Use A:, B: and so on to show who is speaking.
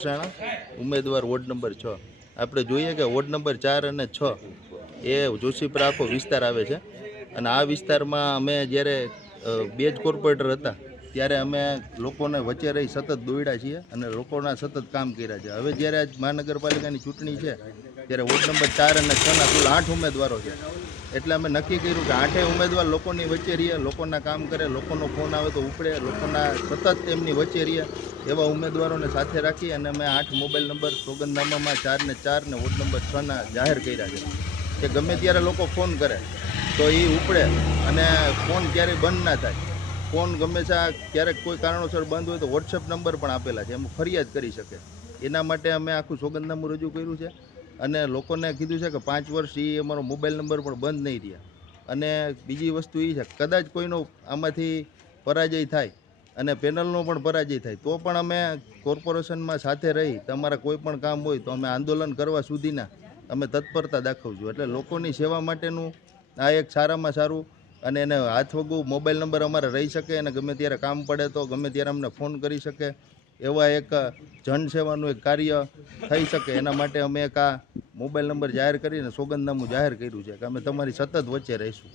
A: મહેસાણા ઉમેદવાર ward number છ. આપણે જોઈએ કે વોર્ડ નંબર ચાર અને છ એ જોશીપરા આખો વિસ્તાર આવે છે. અને આ વિસ્તારમાં અમે જ્યારે બે જ કોર્પોરેટર હતા, ત્યારે અમે લોકોને વચ્ચે રહી સતત દોડ્યા છીએ અને લોકોના સતત કામ કર્યા છે. હવે જ્યારે મહાનગરપાલિકાની ચૂંટણી છે, ત્યારે વોર્ડ નંબર ચાર અને છના કુલ આઠ ઉમેદવારો છે. એટલે અમે નક્કી કર્યું કે આઠેય ઉમેદવાર લોકોની વચ્ચે રહીએ, લોકોના કામ કરે, લોકોનો ફોન આવે તો ઉપડે, લોકોના સતત તેમની વચ્ચે રહીએ. એવા ઉમેદવારોને સાથે રાખી અને અમે આઠ મોબાઈલ નંબર સોગંદનામામાં ચાર ને ચાર ને વોર્ડ નંબર છના જાહેર કર્યા છે. કે ગમે ત્યારે લોકો ફોન કરે, તો એ ઉપડે અને ફોન ક્યારેય બંધ ના થાય. ફોન ગમે છે ક્યારેક કોઈ કારણોસર બંધ હોય તો વોટ્સએપ નંબર પણ આપેલા છે, એમ ફરિયાદ કરી શકે. એના માટે અમે આખું સોગંદનામું રજૂ કર્યું છે અને લોકોને કીધું છે કે પાંચ વર્ષ એ અમારો મોબાઈલ નંબર પણ બંધ નહીં રહ્યા. અને બીજી વસ્તુ એ છે, કદાચ કોઈનો આમાંથી પરાજય થાય અને પેનલનો પણ પરાજય થાય. તો પણ અમે કોર્પોરેશનમાં સાથે રહી, તમારા કોઈ પણ કામ હોય તો અમે આંદોલન કરવા સુધીના અમે તત્પરતા દાખવજો. એટલે લોકોની સેવા માટેનું આ એક સારામાં સારું અને એને હાથવગું મોબાઈલ નંબર અમારે રહી શકે અને ગમે ત્યારે કામ પડે તો ગમે ત્યારે અમને ફોન કરી શકે. એવા એક જનસેવાનું એક કાર્ય થઈ શકે. એના માટે અમે એક આ મોબાઈલ નંબર જાહેર કરીને સોગંદનામું જાહેર કર્યું છે કે અમે તમારી સતત વચ્ચે રહીશું.